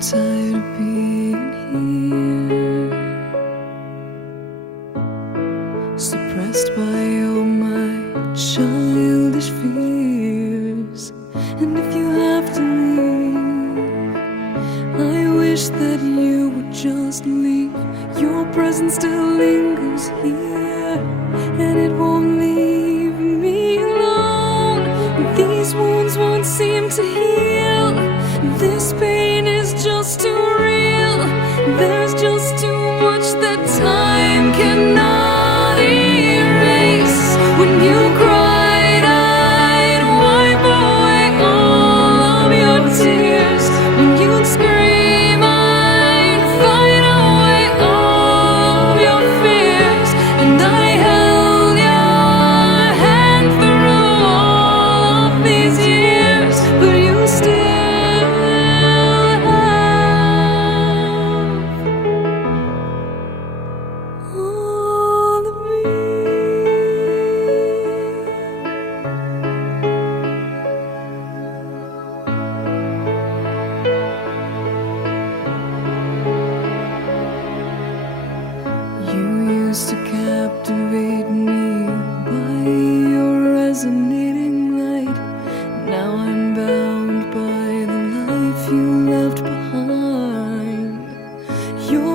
tired of being here, suppressed by all my childish fears. And if you have to leave, I wish that you would just leave. Your presence still lingers here, and it won't leave me alone. These wounds won't seem to heal. This pain is just too real. There's just